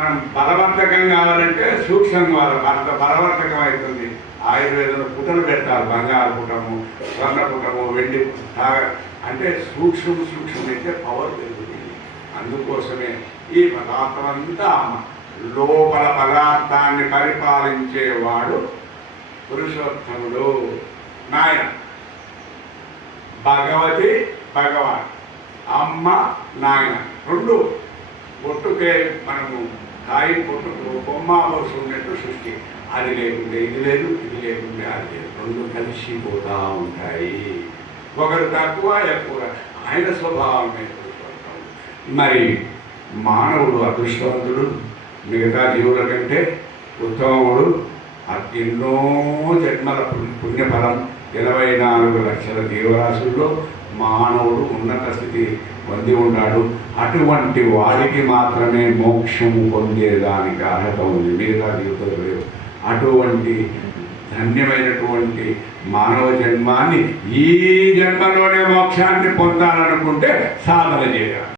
మనం బలవర్ధకం కావాలంటే సూక్ష్మంగా అంత బలవర్ధకం అవుతుంది. ఆయుర్వేదంలో పుటలు పెడతారు, బంగారు పుటము, స్వర్ణ పుటము, వెండి అంటే సూక్ష్మమైతే పవర్ పెరుగుతుంది. అందుకోసమే ఈ పదార్థం అంతా లోపల పదార్థాన్ని పరిపాలించేవాడు పురుషోత్తముడు. నాయన భగవతి భగవాన్, అమ్మ నాయన రెండు పొట్టుకే మనము కాయి పొట్టుకు బొమ్మ అవసరం ఉన్నట్టు సృష్టి. అది లేకుంటే ఇది లేదు, ఇది లేకుంటే అది లేదు, రెండు కలిసిపోతూ ఉంటాయి. ఒకరు తక్కువ ఎక్కువ ఆయన స్వభావమే. మరి మానవుడు అదృష్టవంతుడు, మిగతా జీవుల కంటే ఉత్తమముడు. ఎన్నో జన్మల పుణ్యఫలం 24 లక్షల జీవరాశుల్లో మానవుడు ఉన్నత స్థితి పొంది ఉన్నాడు. అటువంటి వాడికి మాత్రమే మోక్షము పొందేదానికి అర్హత ఉంది, మిగతా జీవితంలో లేవు. అటువంటి ధన్యమైనటువంటి మానవ జన్మాన్ని ఈ జన్మలోనే మోక్షాన్ని పొందాలనుకుంటే సాధన చేయాలి.